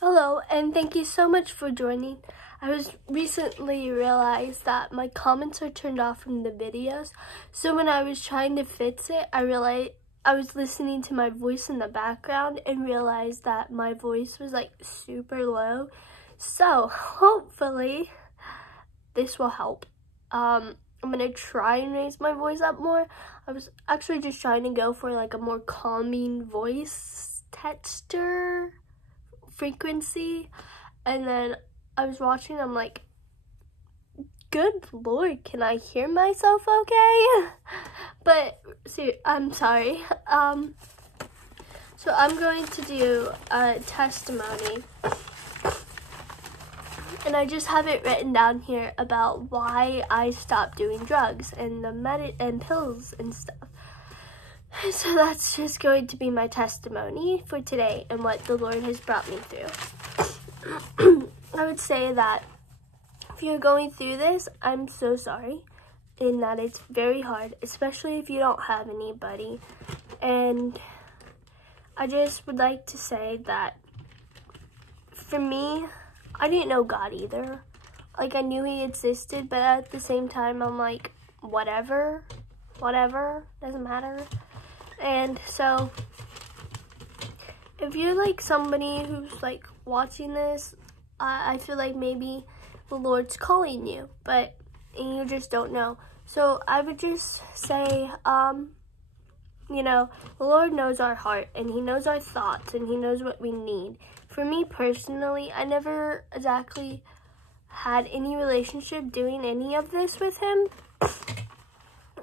Hello, and thank you so much for joining. I was recently realized that my comments are turned off from the videos. So when I was trying to fix it, I realized I was listening to my voice in the background and realized that my voice was like super low. So hopefully this will help. I'm gonna try and raise my voice up more. I was actually just trying to go for like a more calming voice texture frequency, and then I was watching, I'm like, good Lord, can I hear myself okay? But see, I'm sorry. So I'm going to do a testimony, and I just have it written down here about why I stopped doing drugs and the pills and stuff. So that's just going to be my testimony for today and what the Lord has brought me through. I would say that if you're going through this, I'm so sorry, and that it's very hard, especially if you don't have anybody. And I just would like to say that for me, I didn't know God either. Like, I knew he existed, but at the same time, I'm like, whatever, doesn't matter. And so if you're like somebody who's like watching this, I feel like maybe the Lord's calling you, and you just don't know. So I would just say, you know, the Lord knows our heart, and he knows our thoughts, and he knows what we need. For me personally, I never exactly had any relationship doing any of this with him.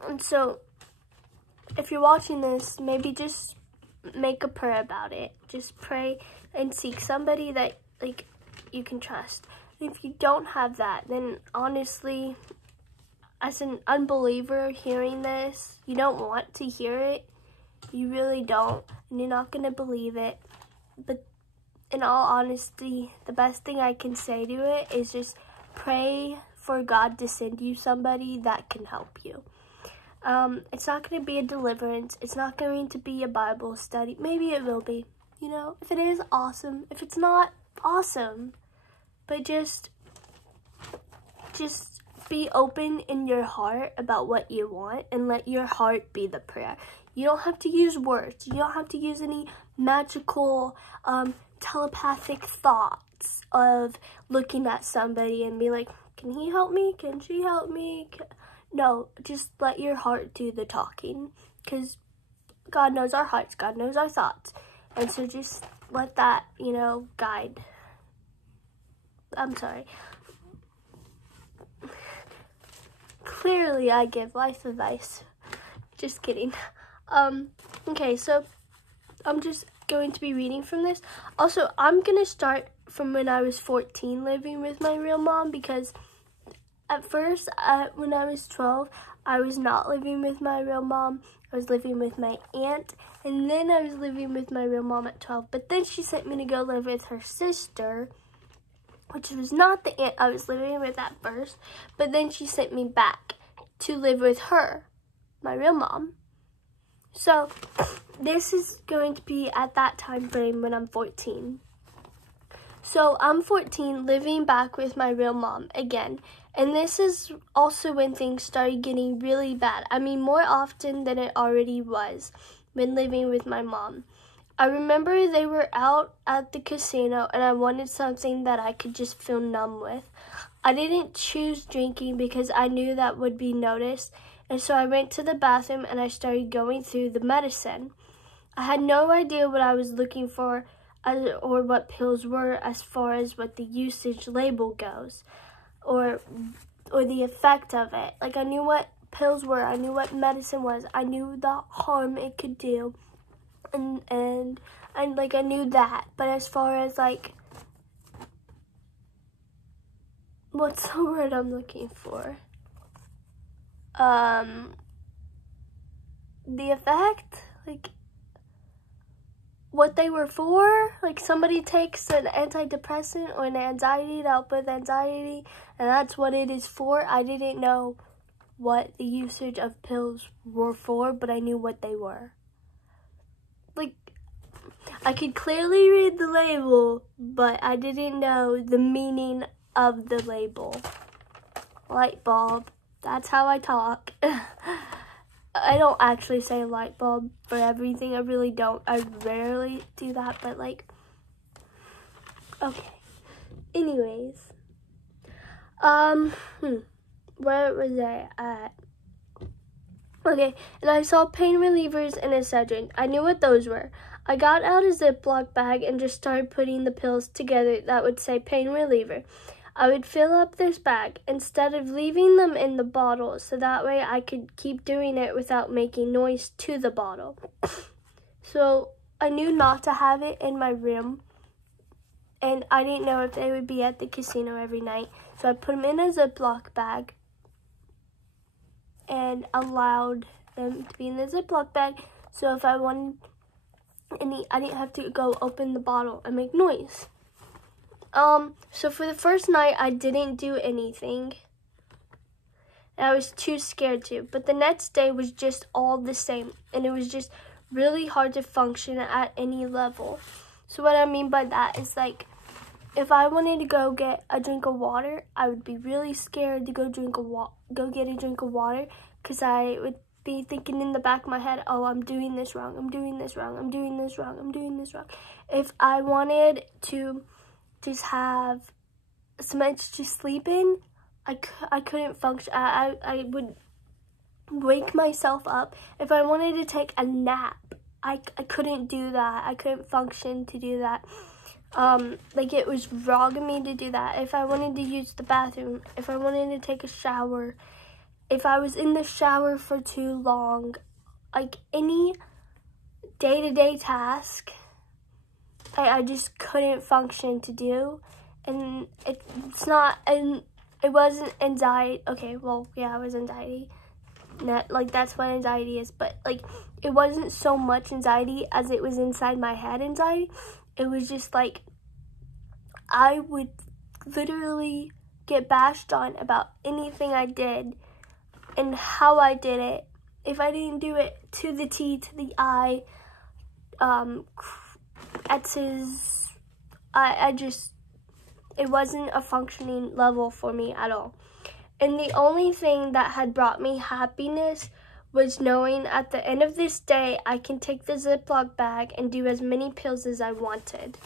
And so if you're watching this, maybe just make a prayer about it. Just pray and seek somebody that like you can trust. And if you don't have that, then honestly, as an unbeliever hearing this, you don't want to hear it. You really don't, and you're not gonna believe it. But in all honesty, the best thing I can say to it is just pray for God to send you somebody that can help you. It's not going to be a deliverance. It's not going to be a Bible study. Maybe it will be, you know. If it is, awesome. If it's not, awesome. But just be open in your heart about what you want, and let your heart be the prayer. You don't have to use words. You don't have to use any magical, telepathic thoughts of looking at somebody and be like, can he help me? Can she help me? No, just let your heart do the talking, because God knows our hearts, God knows our thoughts, and so just let that, you know, guide. I'm sorry. Clearly, I give life advice. Just kidding. Okay, so I'm just going to be reading from this. Also, I'm going to start from when I was 14 living with my real mom, because at first, when I was 12, I was not living with my real mom. I was living with my aunt, and then I was living with my real mom at 12. But then she sent me to go live with her sister, which was not the aunt I was living with at first. But then she sent me back to live with her, my real mom. So this is going to be at that time frame when I'm 14. So I'm 14, living back with my real mom again. And this is also when things started getting really bad. I mean, more often than it already was when living with my mom. I remember they were out at the casino, and I wanted something that I could just feel numb with. I didn't choose drinking because I knew that would be noticed. And so I went to the bathroom and I started going through the medicine. I had no idea what I was looking for or what pills were as far as what the usage label goes, or the effect of it. Like, I knew what pills were, I knew what medicine was, I knew the harm it could do, and like I knew that. But as far as like, what's the word I'm looking for? The effect, like what they were for. Like, somebody takes an antidepressant or an anxiety to help with anxiety, and that's what it is for. I didn't know what the usage of pills were for, but I knew what they were. Like, I could clearly read the label, but I didn't know the meaning of the label. Light bulb. That's how I talk. I don't actually say light bulb for everything. I really don't. I rarely do that, but like, okay. Anyways, where was I at? Okay, and I saw pain relievers and Excedrin. I knew what those were. I got out a Ziploc bag and just started putting the pills together that would say pain reliever. I would fill up this bag instead of leaving them in the bottle, so that way I could keep doing it without making noise to the bottle. So I knew not to have it in my room, and I didn't know if they would be at the casino every night. So I put them in a Ziploc bag and allowed them to be in the Ziploc bag. So if I wanted any, I didn't have to go open the bottle and make noise. So for the first night, I didn't do anything. I was too scared to. But the next day was just all the same. And it was just really hard to function at any level. So what I mean by that is, like, if I wanted to go get a drink of water, I would be really scared to go get a drink of water, because I would be thinking in the back of my head, oh, I'm doing this wrong, I'm doing this wrong, I'm doing this wrong, I'm doing this wrong. If I wanted to just have some extra sleep in, I couldn't function. I would wake myself up. If I wanted to take a nap, I couldn't do that. I couldn't function to do that. Like, it was wrong of me to do that. If I wanted to use the bathroom, if I wanted to take a shower, if I was in the shower for too long, like any day-to-day task, I just couldn't function to do. And it wasn't anxiety. Okay, well, yeah, it was anxiety. Like, that's what anxiety is. But, like, it wasn't so much anxiety as it was inside my head anxiety. It was just, like, I would literally get bashed on about anything I did and how I did it. If I didn't do it to the T, to the I, it wasn't a functioning level for me at all. And the only thing that had brought me happiness was knowing at the end of this day, I can take the Ziploc bag and do as many pills as I wanted.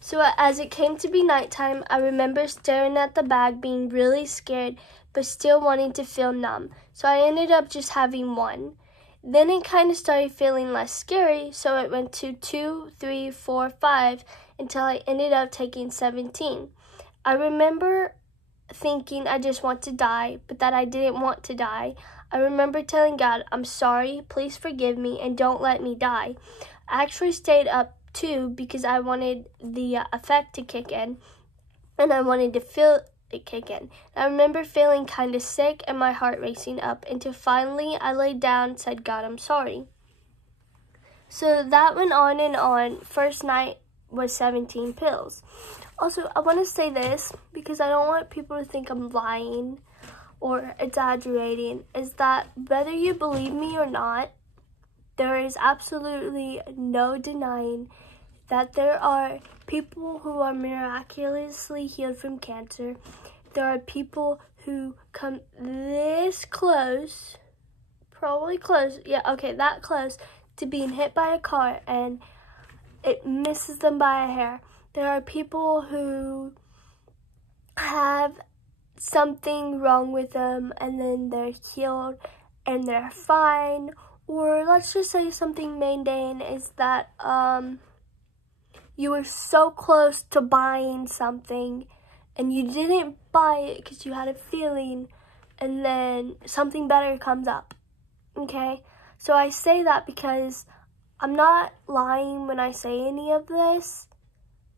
So as it came to be nighttime, I remember staring at the bag, being really scared, but still wanting to feel numb. So I ended up just having one. Then it kind of started feeling less scary, so it went to 2, 3, 4, 5, until I ended up taking 17. I remember thinking I just want to die, but that I didn't want to die. I remember telling God, I'm sorry, please forgive me, and don't let me die. I actually stayed up too because I wanted the effect to kick in, and I wanted to feel it kick in. I remember feeling kind of sick and my heart racing up, until finally I laid down and said, God, I'm sorry. So that went on and on. First night was 17 pills. Also, I want to say this because I don't want people to think I'm lying or exaggerating, is that whether you believe me or not, there is absolutely no denying that there are people who are miraculously healed from cancer. There are people who come this close, probably close, yeah, okay, that close to being hit by a car and it misses them by a hair. There are people who have something wrong with them and then they're healed and they're fine. Or let's just say something mundane is that you were so close to buying something and you didn't buy it because you had a feeling, and then something better comes up, okay? So I say that because I'm not lying when I say any of this,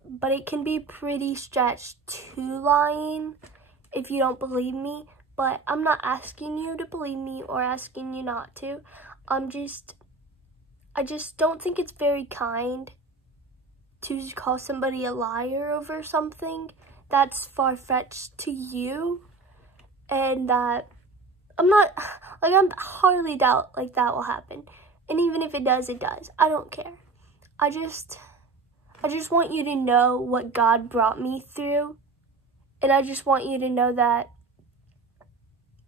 but it can be pretty stretched to lying if you don't believe me. But I'm not asking you to believe me or asking you not to. I just don't think it's very kind to call somebody a liar over something that's far-fetched to you, and that I'm hardly doubt like that will happen. And even if it does, it does. I don't care. I just want you to know what God brought me through. And I just want you to know that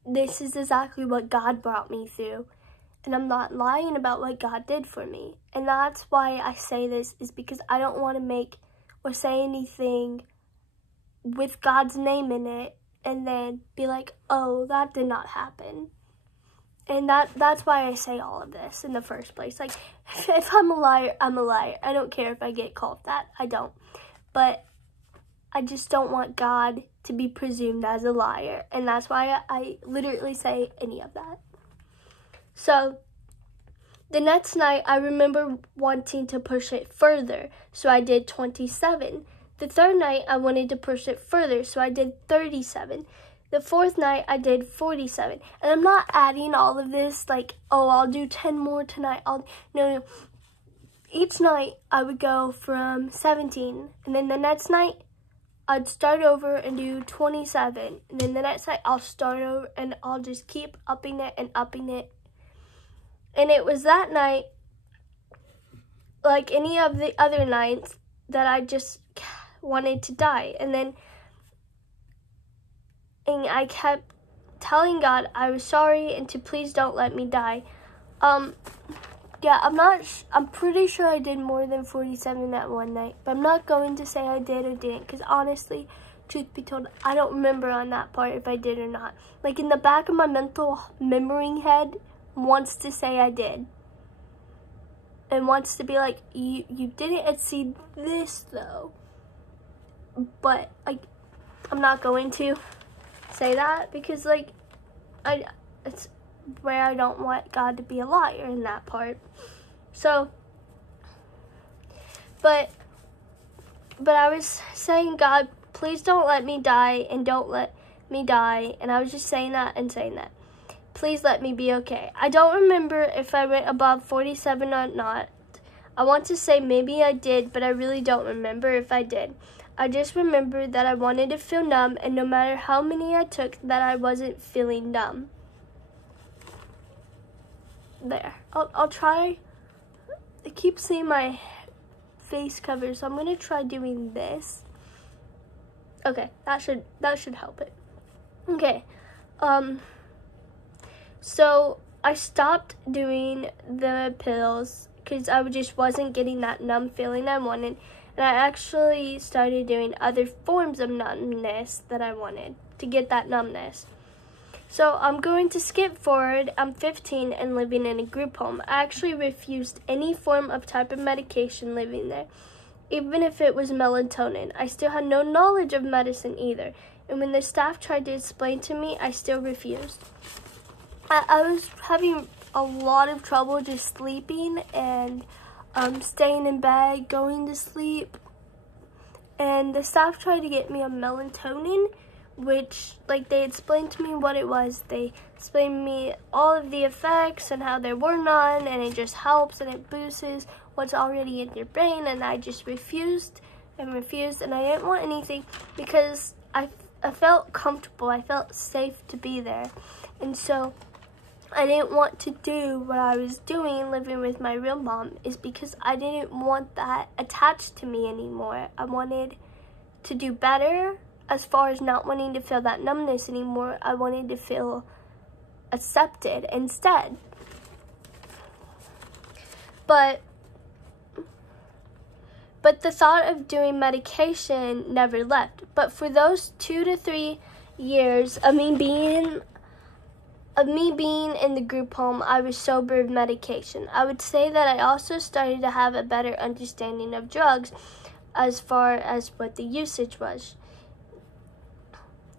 this is exactly what God brought me through. And I'm not lying about what God did for me. And that's why I say this, is because I don't want to make or say anything with God's name in it and then be like, oh, that did not happen. And that's why I say all of this in the first place. Like, if I'm a liar, I'm a liar. I don't care if I get called that. I don't. But I just don't want God to be presumed as a liar. And that's why I literally say any of that. So, the next night, I remember wanting to push it further. So I did 27. The third night, I wanted to push it further. So I did 37. The fourth night, I did 47. And I'm not adding all of this like, oh, I'll do 10 more tonight. No. Each night, I would go from 17. And then the next night, I'd start over and do 27. And then the next night, I'll start over and I'll just keep upping it and upping it. And it was that night, like any of the other nights, that I just wanted to die. And I kept telling God I was sorry and to please don't let me die. Yeah, I'm pretty sure I did more than 47 that one night. But I'm not going to say I did or didn't, because honestly, truth be told, I don't remember on that part if I did or not. Like, in the back of my mental memory head wants to say I did. And wants to be like, you didn't exceed this though. But I'm not going to say that, because like it's where I don't want God to be a liar in that part. So but I was saying, God, please don't let me die, and don't let me die. And I was just saying that and saying that. Please let me be okay. I don't remember if I went above 47 or not. I want to say maybe I did, but I really don't remember if I did. I just remember that I wanted to feel numb, and no matter how many I took, that I wasn't feeling numb. There. I'll try. I keep seeing my face cover, so I'm going to try doing this. Okay, that should help it. Okay. So I stopped doing the pills because I just wasn't getting that numb feeling I wanted. And I actually started doing other forms of numbness that I wanted to get that numbness. So I'm going to skip forward. I'm 15 and living in a group home. I actually refused any form of type of medication living there, even if it was melatonin. I still had no knowledge of medicine either. And when the staff tried to explain to me, I still refused. I was having a lot of trouble just sleeping and staying in bed, going to sleep. And the staff tried to get me a melatonin, which, like, they explained to me what it was. They explained to me all of the effects and how there were none, and it just helps and it boosts what's already in your brain. And I just refused, and I didn't want anything because I felt comfortable. I felt safe to be there. And so I didn't want to do what I was doing living with my real mom, is because I didn't want that attached to me anymore. I wanted to do better as far as not wanting to feel that numbness anymore. I wanted to feel accepted instead. But the thought of doing medication never left. But for those 2 to 3 years of me being in the group home, I was sober of medication. I would say that I also started to have a better understanding of drugs as far as what the usage was.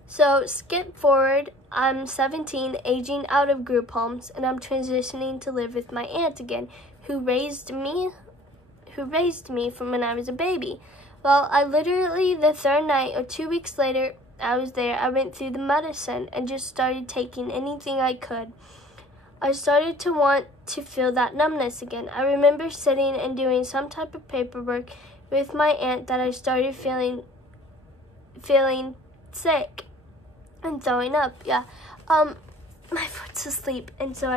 So skip forward, I'm 17, aging out of group homes, and I'm transitioning to live with my aunt again, who raised me from when I was a baby. Well, I literally, the third night or 2 weeks later, I was there, I went through the medicine and just started taking anything I could. I started to want to feel that numbness again. I remember sitting and doing some type of paperwork with my aunt that I started feeling sick and throwing up. Yeah. My foot's asleep, and so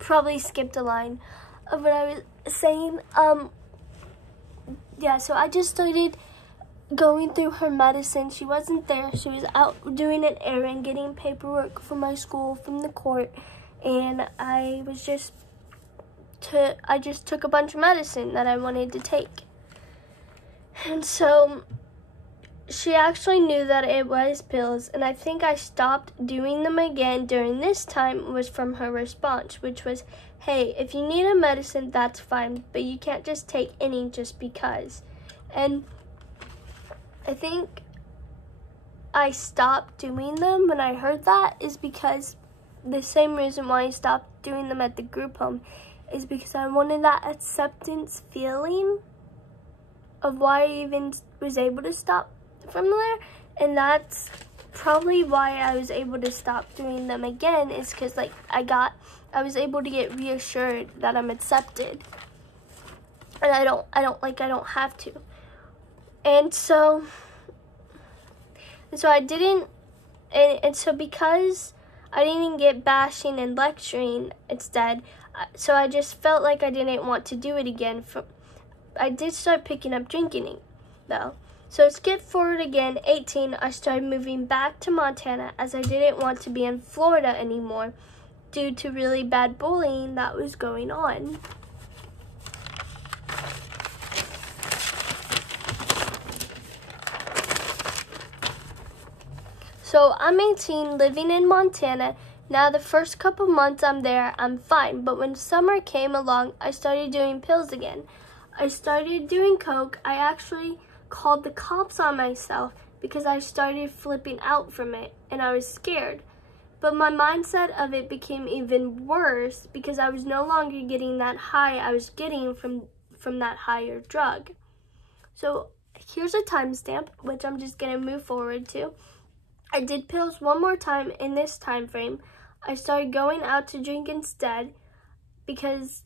probably skipped a line of what I was saying. Yeah, so I just started going through her medicine. She wasn't there. She was out doing an errand, getting paperwork for my school from the court, and I just took a bunch of medicine that I wanted to take. And so she actually knew that it was pills, and I think I stopped doing them again during this time was from her response, which was, hey, if you need a medicine, that's fine, but you can't just take any just because. And I think I stopped doing them when I heard that is because the same reason why I stopped doing them at the group home is because I wanted that acceptance feeling of why I even was able to stop from there. And that's probably why I was able to stop doing them again, is because like I was able to get reassured that I'm accepted. And I don't have to. And so I didn't, and so because I didn't get bashing and lecturing instead, so I just felt like I didn't want to do it again. I did start picking up drinking though. So skip forward again, 18, I started moving back to Montana as I didn't want to be in Florida anymore due to really bad bullying that was going on. So I'm 18, living in Montana. Now the first couple months I'm there, I'm fine. But when summer came along, I started doing pills again. I started doing coke. I actually called the cops on myself because I started flipping out from it and I was scared. But my mindset of it became even worse because I was no longer getting that high I was getting from that higher drug. So here's a timestamp, which I'm just going to move forward to. I did pills one more time in this time frame. I started going out to drink instead because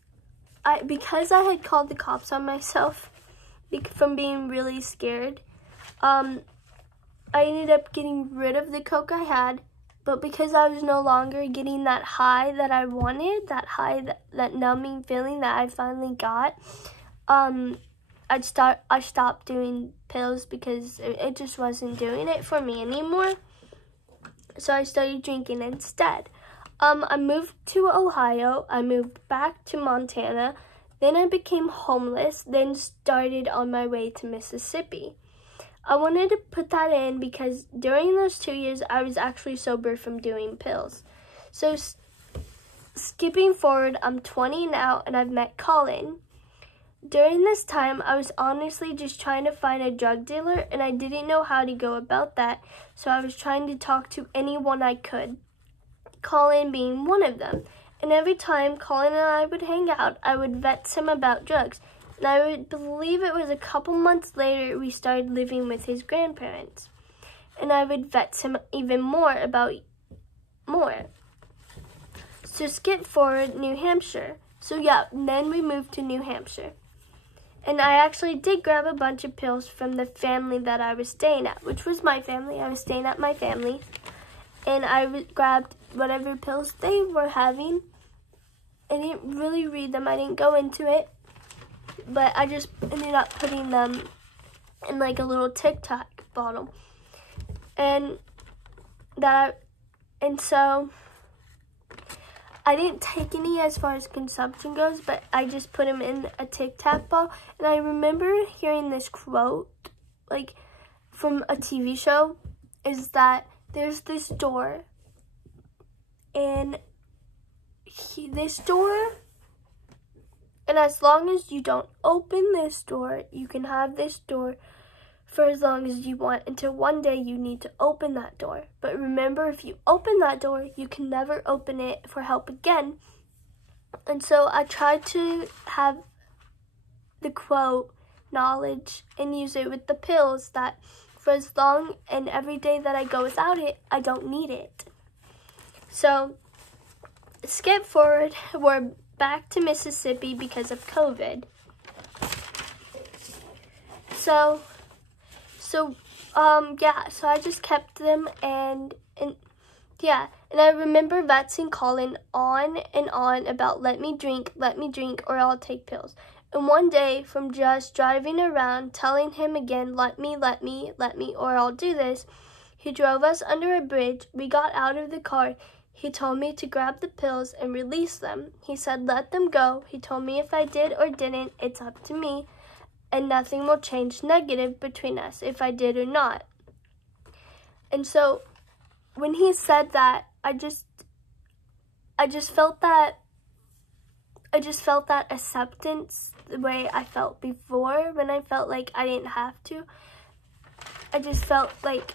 I had called the cops on myself from being really scared. I ended up getting rid of the coke I had, but because I was no longer getting that high that I wanted, that numbing feeling that I finally got, I stopped doing pills because it just wasn't doing it for me anymore. So I started drinking instead. I moved to Ohio. I moved back to Montana. Then I became homeless. Then started on my way to Mississippi. I wanted to put that in because during those 2 years, I was actually sober from doing pills. So skipping forward, I'm 20 now and I've met Colin. During this time, I was honestly just trying to find a drug dealer and I didn't know how to go about that. So I was trying to talk to anyone I could, Colin being one of them. And every time Colin and I would hang out, I would vet him about drugs. And I would believe it was a couple months later we started living with his grandparents. And I would vet him even more about more. So skip forward, New Hampshire. So yeah, then we moved to New Hampshire. And I actually did grab a bunch of pills from the family that I was staying at, which was my family. I was staying at my family. And I grabbed whatever pills they were having. I didn't really read them. I didn't go into it. But I just ended up putting them in like a little Tic Tac bottle. And so I didn't take any as far as consumption goes, but I just put them in a Tic Tac ball. And I remember hearing this quote, like from a TV show, is that there's this door, and this door, and as long as you don't open this door, you can have this door for as long as you want until one day you need to open that door. But remember, if you open that door, you can never open it for help again. And so I tried to have the quote knowledge and use it with the pills, that for as long and every day that I go without it, I don't need it. So skip forward, we're back to Mississippi because of COVID. So I just kept them, and Yeah, and I remember vets and calling on and on about let me drink, or I'll take pills. And one day, from just driving around, telling him again, let me, or I'll do this, he drove us under a bridge. We got out of the car. He told me to grab the pills and release them. He said, let them go. He told me if I did or didn't, it's up to me, and nothing will change negative between us if I did or not. And so, when he said that, I just felt that acceptance the way I felt before, when I felt like I didn't have to. I just felt like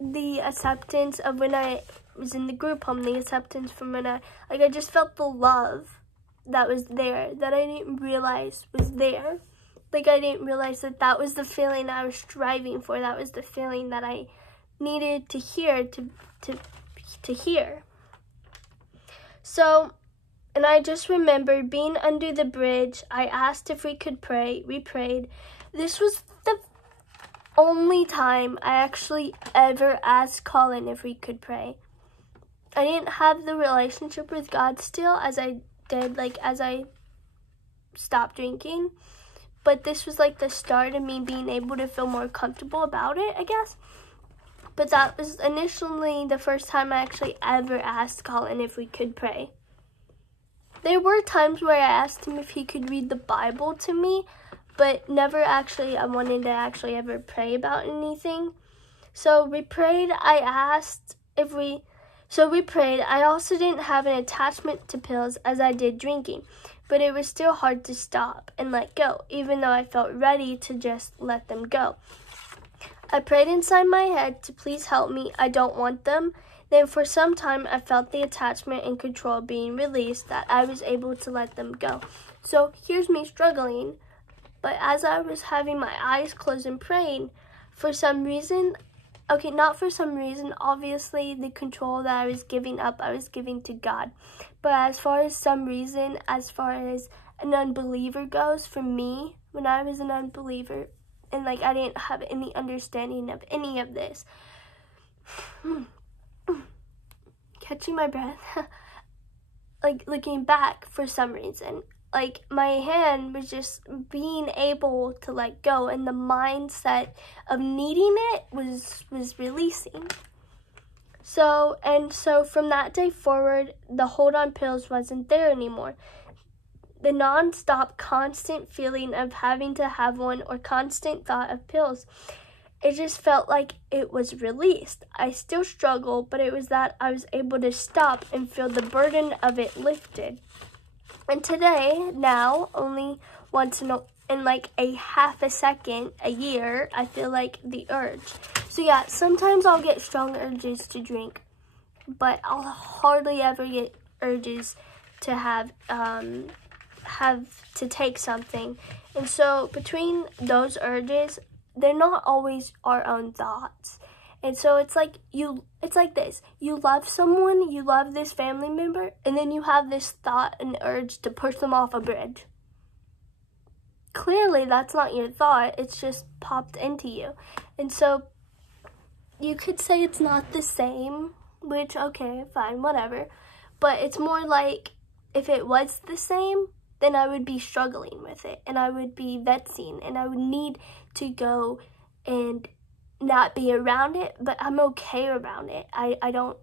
the acceptance of when I was in the group home, the acceptance from when I just felt the love that was there, that I didn't realize was there. Like, I didn't realize that that was the feeling I was striving for. That was the feeling that I needed to hear, to hear. So, and I just remember being under the bridge. I asked if we could pray. We prayed. This was the only time I actually ever asked Colin if we could pray. I didn't have the relationship with God still as I did, like, as I stopped drinking. But this was like the start of me being able to feel more comfortable about it, I guess. But that was initially the first time I actually ever asked Colin if we could pray. There were times where I asked him if he could read the Bible to me, but never actually I wanted to actually ever pray about anything. So we prayed. We prayed. I also didn't have an attachment to pills as I did drinking, but it was still hard to stop and let go, even though I felt ready to just let them go. I prayed inside my head to please help me. I don't want them. Then for some time, I felt the attachment and control being released, that I was able to let them go. So here's me struggling. But as I was having my eyes closed and praying, for some reason, obviously the control that I was giving up, I was giving to God. But as far as an unbeliever goes, for me, when I was an unbeliever, and like I didn't have any understanding of any of this, catching my breath, like looking back for some reason, like my hand was just being able to let go, and the mindset of needing it was releasing. So from that day forward, the hold on pills wasn't there anymore. The non-stop, constant feeling of having to have one or constant thought of pills, it just felt like it was released. I still struggle, but it was that I was able to stop and feel the burden of it lifted. And today, now, only once in like a half a second a year, I feel like the urge. So yeah, sometimes I'll get strong urges to drink, but I'll hardly ever get urges to have to take something. And so between those urges, they're not always our own thoughts. And so it's like this. You love someone, you love this family member, and then you have this thought and urge to push them off a bridge. Clearly, that's not your thought. It's just popped into you. And so you could say it's not the same, which, okay, fine, whatever. But it's more like if it was the same, then I would be struggling with it, and I would be vetsing, and I would need to go and not be around it, but I'm okay around it. I don't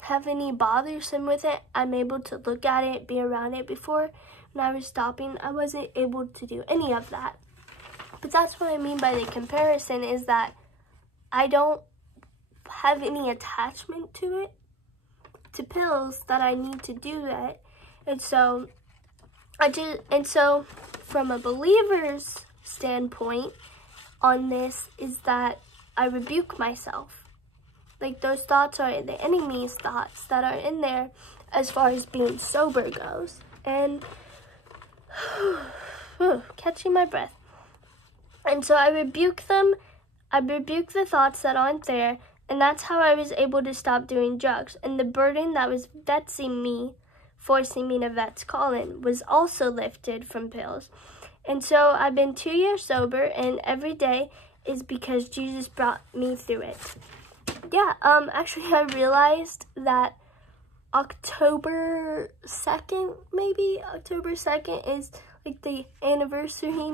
have any bothersome with it. I'm able to look at it, be around it. Before, when I was stopping, I wasn't able to do any of that. But that's what I mean by the comparison, is that I don't have any attachment to it, to pills, that I need to do that. And so from a believer's standpoint on this, is that I rebuke myself. Like, those thoughts are the enemy's thoughts that are in there as far as being sober goes. And catching my breath. And so I rebuke them. I rebuke the thoughts that aren't there. And that's how I was able to stop doing drugs. And the burden that was vetsing me, forcing me to vets Colin, was also lifted from pills. And so I've been 2 years sober, and every day is because Jesus brought me through it. yeah, actually I realized that October 2nd, maybe October 2nd is like the anniversary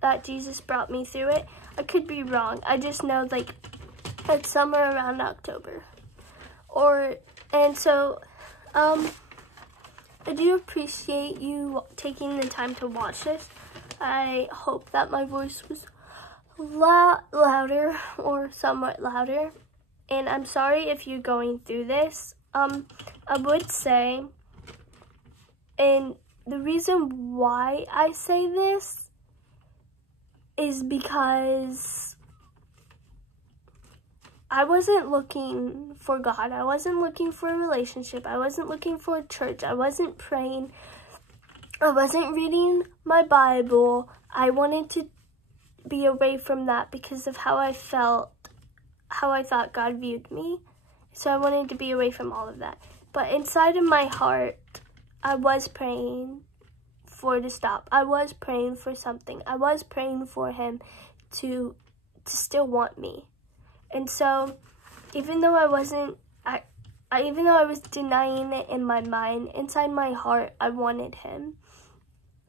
that Jesus brought me through it. I could be wrong. I just know like it's somewhere around October. And so I do appreciate you taking the time to watch this. I hope that my voice was a lot louder or somewhat louder. And I'm sorry if you're going through this. I would say, and the reason why I say this is because I wasn't looking for God. I wasn't looking for a relationship. I wasn't looking for a church. I wasn't praying. I wasn't reading my Bible. I wanted to be away from that because of how I felt, how I thought God viewed me. So I wanted to be away from all of that. But inside of my heart, I was praying for it to stop. I was praying for something. I was praying for him to still want me. And so even though I wasn't, even though I was denying it in my mind, inside my heart, I wanted him.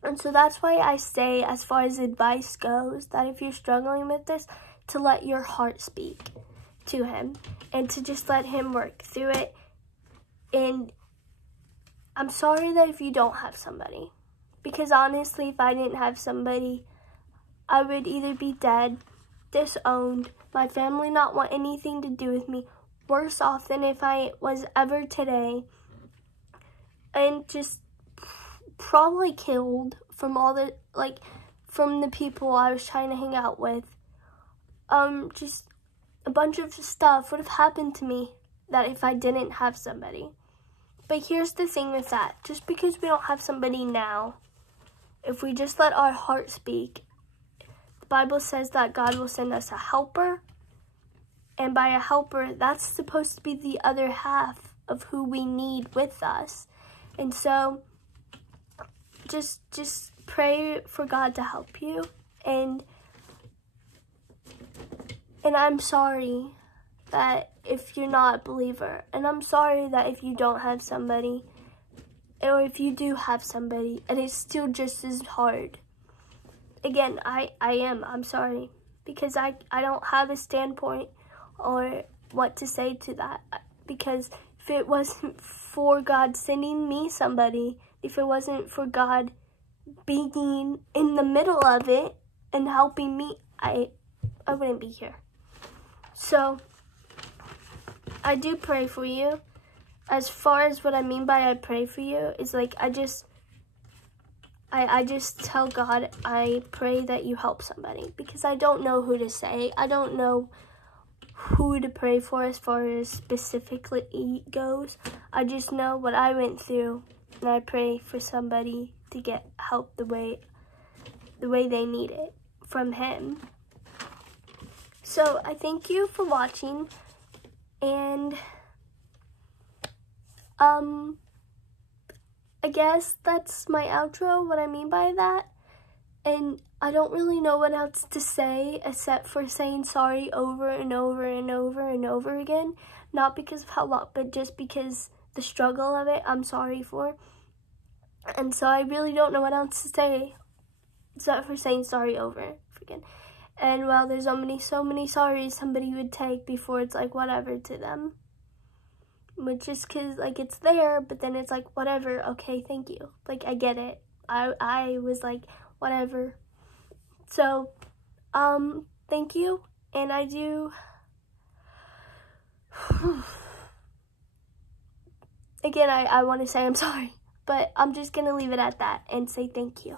And so that's why I say, as far as advice goes, that if you're struggling with this, to let your heart speak to him and to just let him work through it. And I'm sorry that if you don't have somebody, because honestly, if I didn't have somebody, I would either be dead, disowned, my family not want anything to do with me, worse off than if I was ever today, and just probably killed from all the, like, from the people I was trying to hang out with. Just a bunch of stuff would have happened to me that if I didn't have somebody. But here's the thing with that. Just because we don't have somebody now, if we just let our heart speak, the Bible says that God will send us a helper. And by a helper, that's supposed to be the other half of who we need with us. And so just pray for God to help you. And I'm sorry that if you're not a believer, and I'm sorry that if you don't have somebody, or if you do have somebody, and it's still just as hard. Again, I'm sorry, because I don't have a standpoint or what to say to that, because if it wasn't for God sending me somebody, if it wasn't for God being in the middle of it and helping me, I wouldn't be here. So I do pray for you. As far as what I mean by I pray for you is like I just tell God I pray that you help somebody, because I don't know who to say. I don't know who to pray for as far as specifically goes. I just know what I went through, and I pray for somebody to get help the way they need it from him. So I thank you for watching, and I guess that's my outro, what I mean by that. And I don't really know what else to say except for saying sorry over and over and over and over again. Not because of how long, but just because the struggle of it, I'm sorry for. And so I really don't know what else to say except for saying sorry over and over again. And well, there's so many sorries somebody would take before it's like whatever to them. Which is because like it's there, but then it's like whatever, okay, thank you. Like I get it. I was like whatever. So, thank you. And I do again, I want to say I'm sorry, but I'm just gonna leave it at that and say thank you.